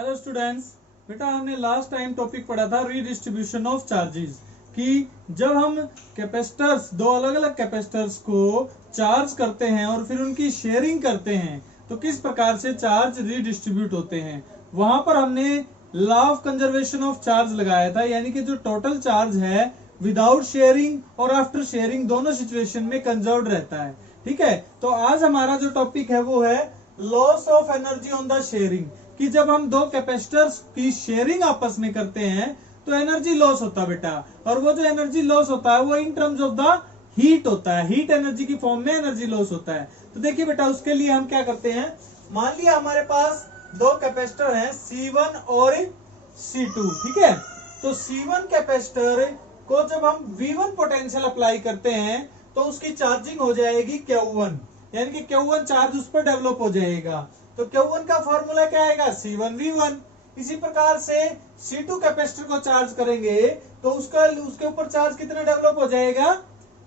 Hello students, बेटा हमने last time topic पढ़ा था रीडिस्ट्रीब्यूशन ऑफ चार्जेस कि जब हम कैपेसिटर्स दो अलग अलग कैपेसिटर्स को चार्ज करते हैं और फिर उनकी शेयरिंग करते हैं तो किस प्रकार से चार्ज रीडिस्ट्रीब्यूट होते हैं। वहां पर हमने law of conservation of charge लगाया था, यानी कि जो टोटल चार्ज है विदाउट शेयरिंग और आफ्टर शेयरिंग दोनों सिचुएशन में कंजर्व्ड रहता है। ठीक है, तो आज हमारा जो टॉपिक है वो है loss of energy on the sharing, कि जब हम दो कैपेसिटर्स की शेयरिंग आपस में करते हैं तो एनर्जी लॉस होता है बेटा, और वो जो एनर्जी लॉस होता है वो in terms of the heat होता है, हीट एनर्जी की फॉर्म में एनर्जी लॉस होता है। तो देखिए बेटा, उसके लिए हम क्या करते हैं, मान लिया हमारे पास दो कैपेसिटर हैं C1 और C2। ठीक है, तो C1 कैपेसिटर को जब हम V1 पोटेंशियल अप्लाई करते हैं तो उसकी चार्जिंग हो जाएगी Q1, यानी कि Q1 चार्ज उस पर डेवलप हो जाएगा। तो Q1 का फॉर्मूला क्या आएगा, C1V1। इसी प्रकार से C2 कैपेसिटर को चार्ज करेंगे तो उसके ऊपर चार्ज कितना डेवलप हो जाएगा,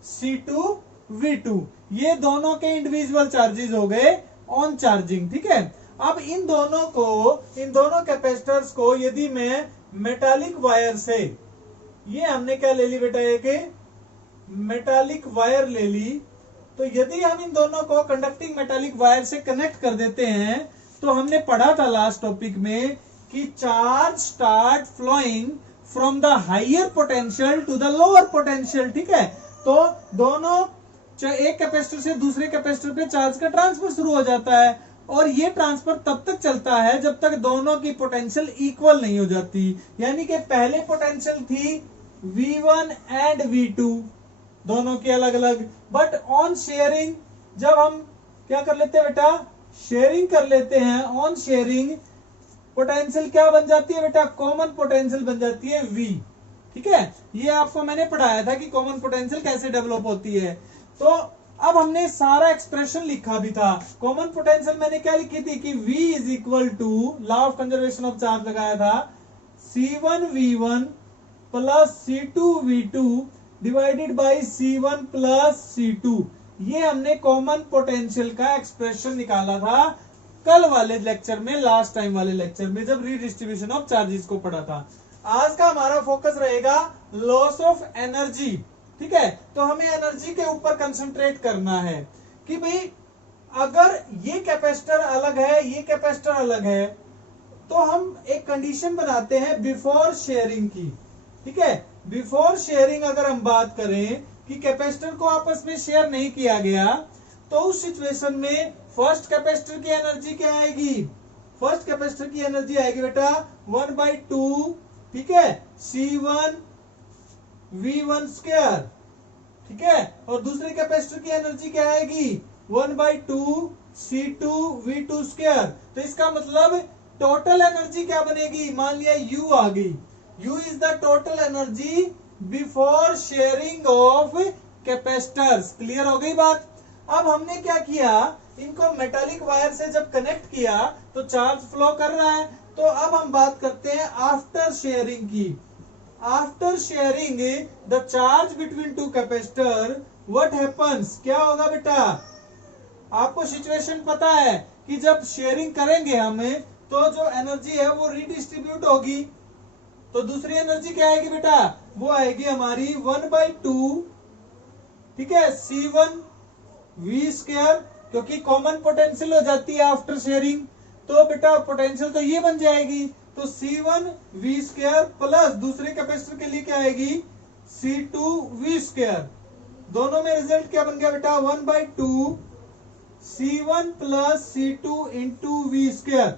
C2V2। ये दोनों के इंडिविजुअल चार्जेस हो गए ऑन चार्जिंग। ठीक है, अब इन दोनों कैपेसिटर्स को यदि मैं मेटालिक वायर से, ये हमने क्या ले ली बेटा, एक मेटालिक वायर ले ली, तो यदि हम इन दोनों को कंडक्टिंग मेटालिक वायर से कनेक्ट कर देते हैं तो हमने पढ़ा था लास्ट टॉपिक में कि charge start flowing from the higher potential to the lower potential. ठीक है, तो दोनों एक कैपेसिटर से दूसरे कैपेसिटर पे चार्ज का ट्रांसफर शुरू हो जाता है, और ये ट्रांसफर तब तक चलता है जब तक दोनों की पोटेंशियल इक्वल नहीं हो जाती। यानी कि पहले पोटेंशियल थी V1 एंड V2 दोनों की अलग अलग, बट ऑन शेयरिंग जब हम क्या कर लेते हैं बेटा, शेयरिंग कर लेते हैं, ऑन शेयरिंग पोटेंशियल क्या बन जाती है बेटा, कॉमन पोटेंशियल बन जाती है V। ठीक है, ये आपको मैंने पढ़ाया था कि कॉमन पोटेंशियल कैसे डेवलप होती है। तो अब हमने सारा एक्सप्रेशन लिखा भी था। कॉमन पोटेंशियल मैंने क्या लिखी थी कि V is equal to, law of conservation of charge लगाया था, C1V1 plus C2V2 divided by C1 plus C2। ये हमने कॉमन पोटेंशियल का एक्सप्रेशन निकाला था कल वाले लेक्चर में, लास्ट टाइम वाले लेक्चर में जब रीडिस्ट्रीब्यूशन ऑफ चार्जेस को पढ़ा था। आज का हमारा फोकस रहेगा लॉस ऑफ एनर्जी। ठीक है, तो हमें एनर्जी के ऊपर कंसंट्रेट करना है कि भाई अगर ये कैपेसिटर अलग है, ये कैपेसिटर अलग है, तो हम एक कंडीशन बनाते हैं बिफोर शेयरिंग की। ठीक है, बिफोर शेयरिंग अगर हम बात करें कि कैपेसिटर को आपस में शेयर नहीं किया गया तो उस सिचुएशन में फर्स्ट कैपेसिटर की एनर्जी क्या आएगी, फर्स्ट कैपेसिटर की एनर्जी आएगी बेटा 1/2, ठीक है, C1V1 स्क्वायर। ठीक है, और दूसरे कैपेसिटर की एनर्जी क्या आएगी 1/2 C2V2 स्क्वायर। तो इसका मतलब टोटल एनर्जी क्या बनेगी, मान लिया U आ गई, U is the total energy before sharing of capacitors. Clear हो गई बात। अब हमने क्या किया, इनको मेटालिक वायर से जब कनेक्ट किया तो चार्ज फ्लो कर रहा है। तो अब हम बात करते हैं आफ्टर शेयरिंग की। After sharing the charge between two capacitor, what happens, क्या होगा बेटा, आपको सिचुएशन पता है कि जब शेयरिंग करेंगे हमें तो जो एनर्जी है वो रीडिस्ट्रीब्यूट होगी। तो दूसरी एनर्जी क्या आएगी बेटा, वो आएगी हमारी 1/2, ठीक है, C1V स्क्वायर, क्योंकि कॉमन पोटेंशियल हो जाती है आफ्टर शेयरिंग। तो बेटा पोटेंशियल तो ये बन जाएगी, तो C1V स्क्वायर प्लस दूसरे कैपेसिटर के लिए क्या आएगी C2V स्क्वायर। दोनों में रिजल्ट क्या बन गया बेटा 1/2 C1 plus C2 into V square.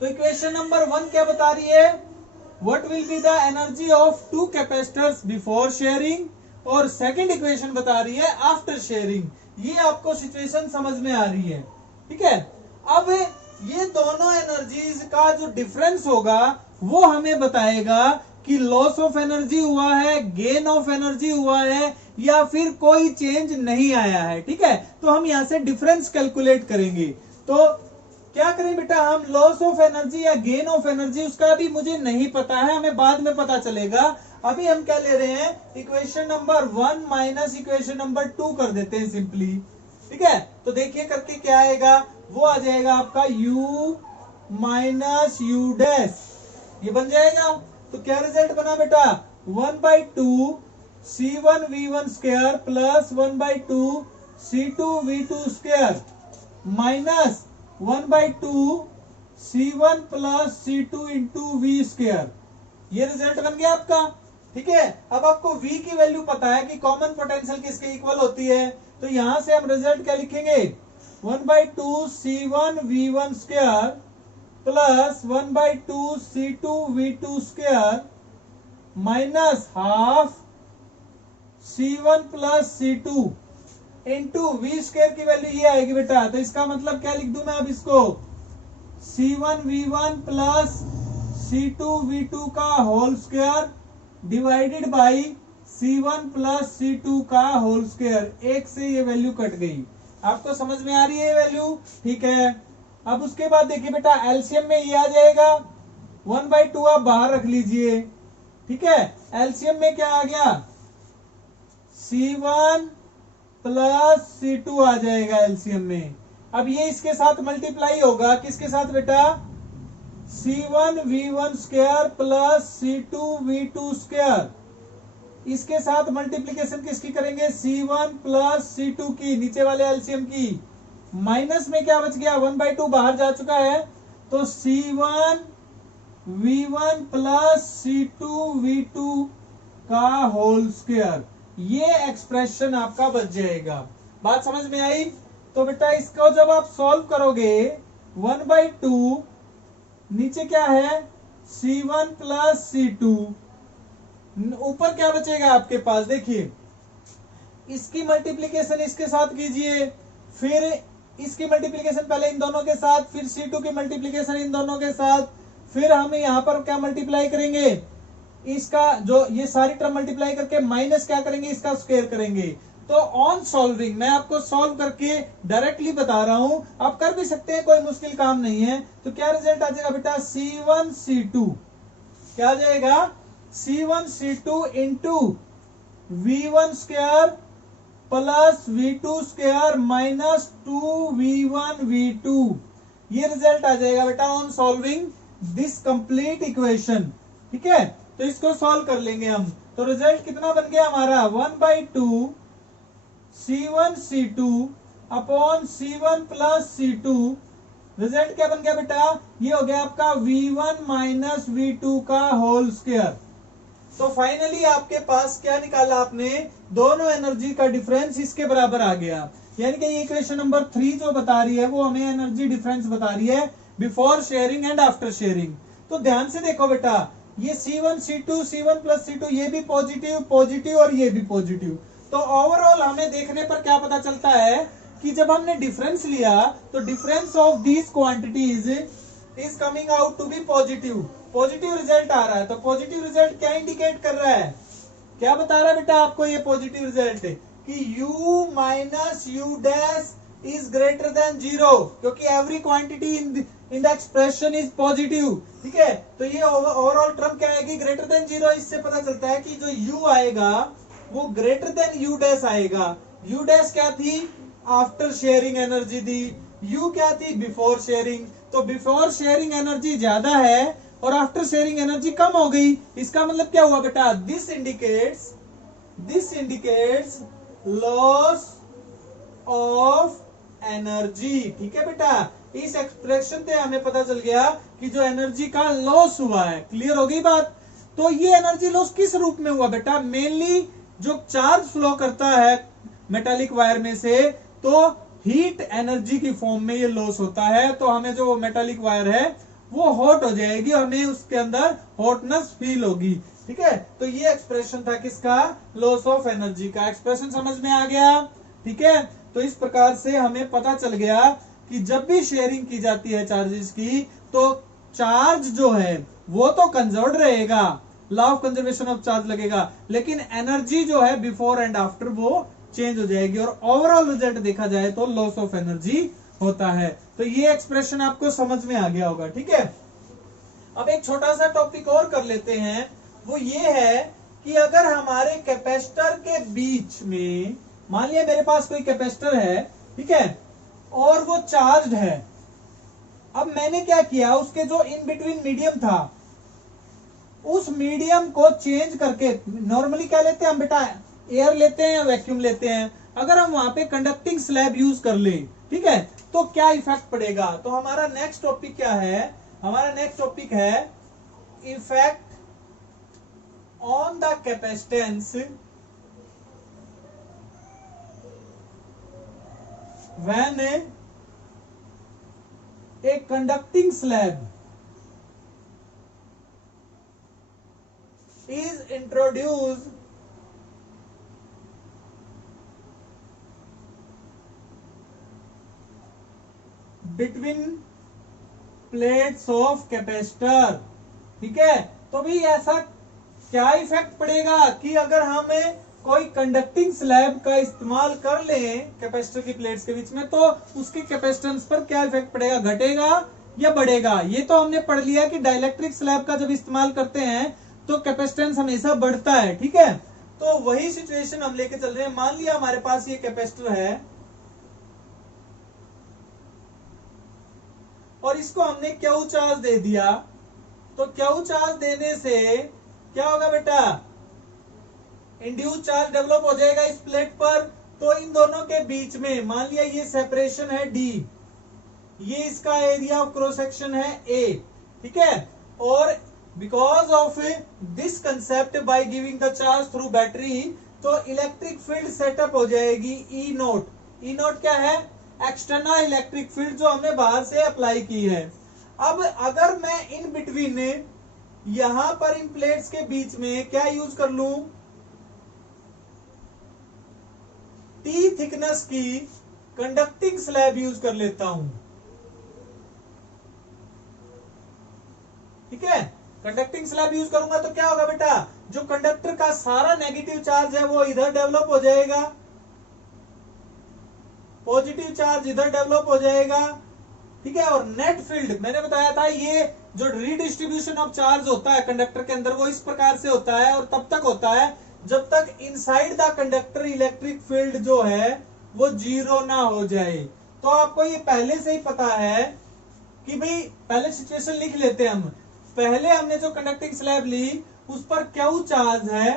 तो इक्वेशन नंबर 1 क्या बता रही है, what will be the energy of two capacitors before sharing, और सेकंड इक्वेशन बता रही है आफ्टर शेयरिंग। ये आपको सिचुएशन समझ में आ रही है। ठीक है, अब ये दोनों एनर्जीज का जो डिफरेंस होगा वो हमें बताएगा कि लॉस ऑफ एनर्जी हुआ है, गेन ऑफ एनर्जी हुआ है, या फिर कोई चेंज नहीं आया है। ठीक है, तो हम यहां से डिफरेंस कैलकुलेट करेंगे। तो क्या करें बेटा, हम लॉस ऑफ एनर्जी या गेन ऑफ एनर्जी उसका भी मुझे नहीं पता है, हमें बाद में पता चलेगा। अभी हम क्या ले रहे हैं, equation number 1 minus equation number 2 कर देते हैं सिंपली। ठीक है, तो देखिए करके क्या आएगा, वो आ जाएगा आपका U माइनस यू डैश, ये बन जाएगा। तो क्या रिजल्ट बना बेटा, 1/2 C1V1 square plus 1/2 C2V2 square minus 1/2 C1 plus C2 into V square, ये रिजल्ट बन गया आपका। ठीक है, अब आपको V की वैल्यू पता है कि कॉमन पोटेंशियल किसके इक्वल होती है, तो यहां से हम रिजल्ट क्या लिखेंगे, 1/2 C1V1 square plus 1/2 C2V2 square minus half C1 plus C2 into V square की वैल्यू ये आएगी बेटा। तो इसका मतलब क्या लिख दूं मैं अब इसको, C1V1 प्लस C2V2 का whole square divided by C1 plus C2 का होल स्क्वायर। एक से ये वैल्यू कट गई, आपको समझ में आ रही है ये वैल्यू। ठीक है, अब उसके बाद देखिए बेटा एलसीएम में ये आ जाएगा, 1/2 आप बाहर रख लीजिए। ठीक है, एलसीएम में क्या आ गया, C1 प्लस C2 आ जाएगा एलसीएम में। अब ये इसके साथ मल्टीप्लाई होगा, किसके साथ बेटा, C1V1 square plus C2V2 square, इसके साथ मल्टीप्लीकेशन किसकी करेंगे, C1 प्लस C2 की, नीचे वाले एलसीएम की। माइनस में क्या बच गया, 1/2 बाहर जा चुका है, तो C1V1 प्लस C2V2 का होल स्क्वायर, ये एक्सप्रेशन आपका बच जाएगा। बात समझ में आई। तो बेटा इसको जब आप सॉल्व करोगे, 1/2 नीचे क्या है, C1 प्लस C2, ऊपर क्या बचेगा आपके पास, देखिए इसकी मल्टीप्लीकेशन इसके साथ कीजिए, फिर इसकी मल्टीप्लीकेशन पहले इन दोनों के साथ, फिर C2 की मल्टीप्लीकेशन इन दोनों के साथ, फिर हम यहां पर क्या मल्टीप्लाई करेंगे, इसका जो ये सारी टर्म मल्टीप्लाई करके माइनस क्या करेंगे, इसका स्क्वायर करेंगे। तो ऑन सॉल्विंग, मैं आपको सॉल्व करके डायरेक्टली बता रहा हूं, आप कर भी सकते हैं, कोई मुश्किल काम नहीं है। तो क्या रिजल्ट आ जाएगा बेटा, C1 C2 क्या आ जाएगा, C1 C2 into V1 square plus V2 square minus 2V1 V2, ये रिजल्ट आ जाएगा बेटा on solving this complete equation. ठीक है, तो इसको सॉल्व कर लेंगे हम। तो रिजल्ट कितना बन गया हमारा, 1/2 C1 C2 upon C1 plus C2, result क्या बन गया बेटा, ये हो गया आपका V1 माइनस V2 का होल स्क्वायर। तो फाइनली आपके पास क्या निकाला आपने, दोनों एनर्जी का डिफरेंस इसके बराबर आ गया। यानी कि ये इक्वेशन नंबर 3 जो बता रही है वो हमें एनर्जी डिफरेंस बता रही है before sharing and after sharing. तो ध्यान से देखो बेटा, ये C1 C2 C1 plus C2 ये भी पॉजिटिव पॉजिटिव और ये भी पॉजिटिव। तो ओवरऑल हमें देखने पर क्या पता चलता है कि जब हमने डिफरेंस लिया तो difference of these quantities is coming out to be positive, positive result आ रहा है। तो पॉजिटिव रिजल्ट क्या इंडिकेट कर रहा है, क्या बता रहा है बेटा आपको ये पॉजिटिव रिजल्ट, कि u minus you dash is greater than 0, क्योंकि every quantity in the expression is positive. ठीक है, तो ये ओवरऑल टर्म क्या आएगी, ग्रेटर देन 0। इससे पता चलता है कि जो u आएगा वो ग्रेटर देन यू डैश आएगा। यू डैश क्या थी, आफ्टर शेयरिंग एनर्जी थी, u क्या थी, बिफोर शेयरिंग। तो बिफोर शेयरिंग एनर्जी ज्यादा है और आफ्टर शेयरिंग एनर्जी कम हो गई। इसका मतलब क्या हुआ बेटा, this indicates loss of energy. ठीक है बेटा, इस एक्सप्रेशन से हमें पता चल गया कि जो एनर्जी का लॉस हुआ है। क्लियर हो गई बात। तो ये एनर्जी लॉस किस रूप में हुआ बेटा, मेनली जो चार्ज फ्लो करता है मेटालिक वायर में से, तो हीट एनर्जी की फॉर्म में ये लॉस होता है। तो हमें जो मेटालिक वायर है वो हॉट हो जाएगी, हमें उसके अंदर हॉटनेस फील होगी। ठीक है, तो ये एक्सप्रेशन था किसका, लॉस ऑफ एनर्जी का। एक्सप्रेशन समझ में आ गया। ठीक है, तो इस प्रकार से हमें पता चल गया कि जब भी शेयरिंग की जाती है चार्जेस की, तो चार्ज जो है वो तो कंजर्व रहेगा, law of conservation of charge लगेगा, लेकिन एनर्जी जो है बिफोर एंड आफ्टर वो चेंज हो जाएगी और ओवरऑल रिजल्ट देखा जाए तो लॉस ऑफ एनर्जी होता है। तो ये एक्सप्रेशन आपको समझ में आ गया होगा। ठीक है, अब एक छोटा सा टॉपिक और कर लेते हैं, वो ये है कि अगर हमारे कैपेसिटर के बीच में, मान लिया मेरे पास कोई कैपेसिटर है, ठीक है, और वो चार्ज है। अब मैंने क्या किया, उसके जो इन बिटवीन मीडियम था उस मीडियम को चेंज करके, नॉर्मली क्या लेते हैं हम बेटा, एयर लेते हैं या वैक्यूम लेते हैं, अगर हम वहां पे कंडक्टिंग स्लैब यूज कर ले, ठीक है, तो क्या इफेक्ट पड़ेगा। तो हमारा नेक्स्ट टॉपिक क्या है, हमारा नेक्स्ट टॉपिक है effect on the capacitance when a conducting slab is introduced between plates of capacitor, ठीक है। तो भी ऐसा क्या इफेक्ट पड़ेगा कि अगर हम कोई कंडक्टिंग स्लैब का इस्तेमाल कर लें कैपेसिटर की प्लेट्स के बीच में, तो उसके कैपेसिटेंस पर क्या इफेक्ट पड़ेगा, घटेगा या बढ़ेगा। ये तो हमने पढ़ लिया कि डाइलेक्ट्रिक स्लैब का जब इस्तेमाल करते हैं तो कैपेसिटेंस हमेशा बढ़ता है, ठीक है। तो वही सिचुएशन हम लेके चल रहे हैं। मान लिया हमारे पास ये कैपेसिटर है और इसको हमने क्यू चार्ज दे दिया, तो क्यू चार्ज देने से क्या होगा बेटा, इंड्यूस चार्ज डेवलप हो जाएगा इस प्लेट पर। तो इन दोनों के बीच में मान लिया ये सेपरेशन है डी, ये इसका एरिया ऑफ क्रॉस सेक्शन है ए, ठीक है। और because of this concept by giving the charge through battery, तो इलेक्ट्रिक फील्ड सेटअप हो जाएगी ई नोट। ई नोट क्या है, एक्सटर्नल इलेक्ट्रिक फील्ड जो हमने बाहर से अप्लाई की है। अब अगर मैं इन बिटवीन यहां पर इन प्लेट्स के बीच में क्या यूज कर लूं, टी थिकनेस की कंडक्टिंग स्लैब यूज कर लेता हूं, ठीक है। कंडक्टिंग स्लैब यूज करूंगा तो क्या होगा बेटा, जो कंडक्टर का सारा नेगेटिव चार्ज है वो इधर डेवलप हो जाएगा, पॉजिटिव चार्ज इधर डेवलप हो जाएगा, ठीक है। और नेट फील्ड मैंने बताया था, ये जो रीडिस्ट्रीब्यूशन ऑफ चार्ज होता है कंडक्टर के अंदर वो इस प्रकार से होता है, और तब तक होता है जब तक inside the conductor electric field जो है वो जीरो ना हो जाए। तो आपको ये पहले से ही पता है कि भाई, पहले सिचुएशन लिख लेते हैं हम। पहले हमने जो कंडक्टिंग स्लैब ली उस पर क्यू चार्ज है,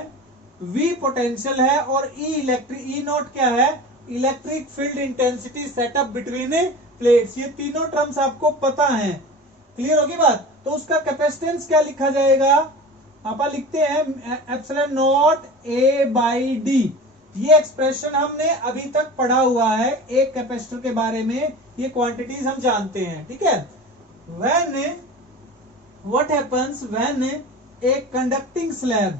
वी पोटेंशियल है, और ई इलेक्ट्रिक, ई नॉट क्या है, electric field intensity setup between plates. ये तीनों टर्म्स आपको पता हैं, क्लियर होगी बात। तो उसका कैपेसिटेंस क्या लिखा जाएगा, आप लिखते हैं epsilon not a by D. ये एक्सप्रेशन हमने अभी तक पढ़ा हुआ है एक कैपेसिटर के बारे में, ये क्वांटिटीज हम जानते हैं, ठीक है। When what happens when a conducting slab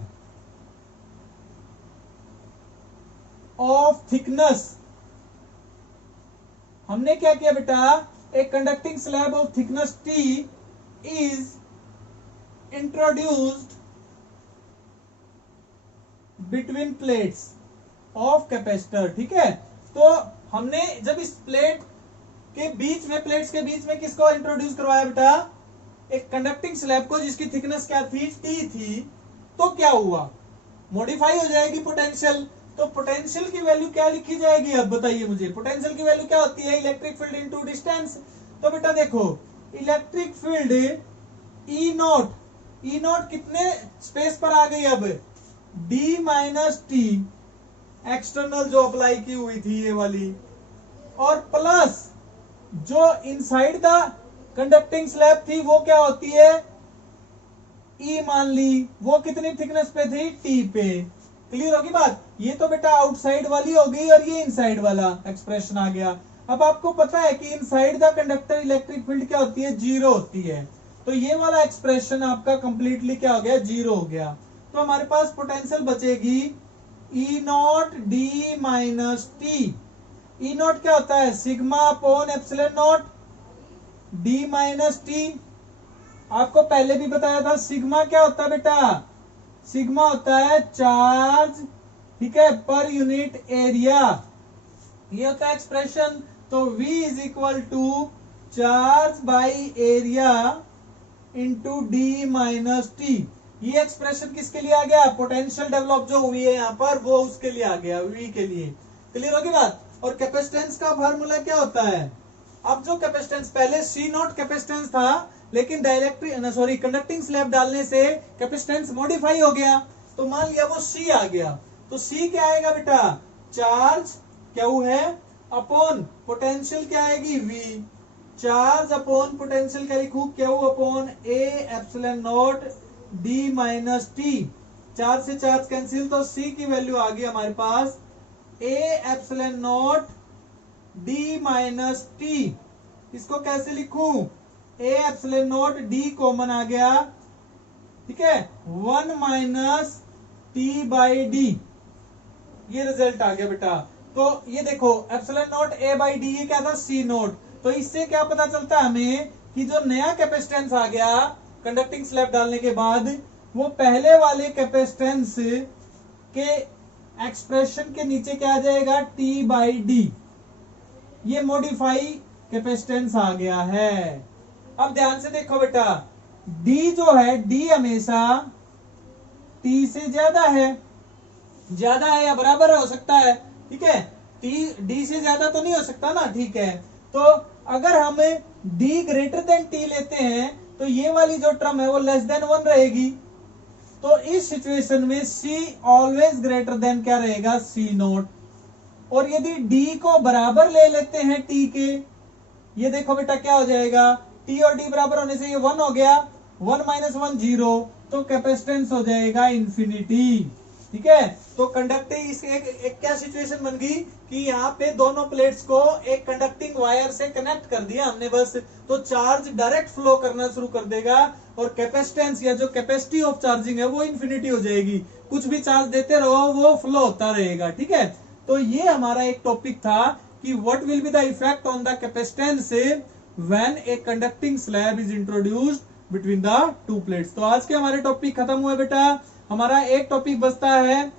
of thickness, हमने क्या किया बेटा, एक conducting slab of thickness T is introduced between plates of capacitor, ठीक है। तो हमने जब इस प्लेट के बीच में, प्लेट्स के बीच में किसको इंट्रोड्यूस करवाया बेटा, एक कंडक्टिंग स्लैब को जिसकी थिकनेस क्या थी, टी थी। तो क्या हुआ, मॉडिफाई हो जाएगी पोटेंशियल। तो पोटेंशियल की वैल्यू क्या लिखी जाएगी, अब बताइए मुझे, पोटेंशियल की वैल्यू क्या होती है, इलेक्ट्रिक फील्ड इनटू डिस्टेंस। तो बेटा देखो, electric field E not, E not कितने स्पेस पर आ गई अब, डी माइनस टी, एक्सटर्नल जो अप्लाई की हुई थी ये वाली, और प्लस जो इनसाइड द कंडक्टिंग स्लैब थी वो क्या होती है, ई मान ली, वो कितनी थिकनेस पे थी, टी पे। क्लियर होगी बात। ये तो बेटा आउटसाइड वाली हो गई और ये इनसाइड वाला एक्सप्रेशन आ गया। अब आपको पता है कि inside the conductor electric field क्या होती है, जीरो होती है। तो ये वाला एक्सप्रेशन आपका कंप्लीटली क्या हो गया, जीरो हो गया। तो हमारे पास पोटेंशियल बचेगी E naught D minus T. E naught क्या होता है, sigma upon epsilon naught D minus T. आपको पहले भी बताया था सिग्मा क्या होता है बेटा, सिग्मा होता है चार्ज, ठीक है, पर यूनिट एरिया। ये होता है एक्सप्रेशन। तो V is equal to charge by area into D minus T. ये एक्सप्रेशन किसके लिए आ गया, पोटेंशियल डेवलप जो हुई है यहाँ पर वो उसके लिए आ गया, V के लिए। क्लियर होगी बात। और कैपेसिटेंस का फार्मूला क्या होता है, अब जो कैपेसिटेंस पहले सी नॉट कैपेसिटेंस था, लेकिन कंडक्टिंग स्लैब डालने से कैपेसिटेंस मॉडिफाई हो गया, तो मान लिया वो सी आ गया, तो सी क्या आएगा बेटा, चार्ज क्यू है अपॉन पोटेंशियल क्या आएगी वी, चार्ज अपॉन पोटेंशियल क्या लिखू, Q upon A epsilon naught D minus T, charge से चार्ज कैंसिल, तो सी की वैल्यू आ गई हमारे पास A epsilon naught D minus T. इसको कैसे लिखूं, A epsilon naught D common आ गया, ठीक है, 1 माइनस टी बाई डी, ये रिजल्ट आ गया बेटा। तो ये देखो epsilon not a by D, ये क्या था, सी नॉट। तो इससे क्या पता चलता है हमें कि जो नया कैपेसिटेंस आ गया कंडक्टिंग स्लैब डालने के बाद, वो पहले वाले कैपेसिटेंस के एक्सप्रेशन के नीचे क्या आ जाएगा, टी बाई डी, ये मॉडिफाई कैपेसिटेंस आ गया है। अब ध्यान से देखो बेटा, डी जो है, डी हमेशा टी से ज्यादा है या बराबर हो सकता है, ठीक है, टी डी से ज्यादा तो नहीं हो सकता ना, ठीक है। तो अगर हम डी ग्रेटर देन टी लेते हैं तो ये वाली जो टर्म है वो लेस देन 1 रहेगी, तो इस सिचुएशन में सी ऑलवेज ग्रेटर देन क्या रहेगा, सी नोट। और यदि डी को बराबर ले लेते हैं टी के, ये देखो बेटा क्या हो जाएगा, टी और डी बराबर होने से ये 1 हो गया, 1 माइनस 1 0, तो कैपेसिटेंस हो जाएगा इंफिनिटी, ठीक है। तो कंडक्टिंग इसके एक क्या सिचुएशन बन गई कि यहाँ पे दोनों प्लेट्स को एक कंडक्टिंग वायर से कनेक्ट कर दिया हमने बस, तो चार्ज डायरेक्ट फ्लो करना शुरू कर देगा और कैपेसिटेंस या जो कैपेसिटी ऑफ चार्जिंग है वो इंफिनिटी हो जाएगी, कुछ भी चार्ज देते रहो वो फ्लो होता रहेगा, ठीक है। तो ये हमारा एक टॉपिक था कि what will be the effect on the capacitance when a conducting slab is introduced between the two plates. तो आज के हमारे टॉपिक खत्म हुए बेटा, हमारा एक टॉपिक बचता है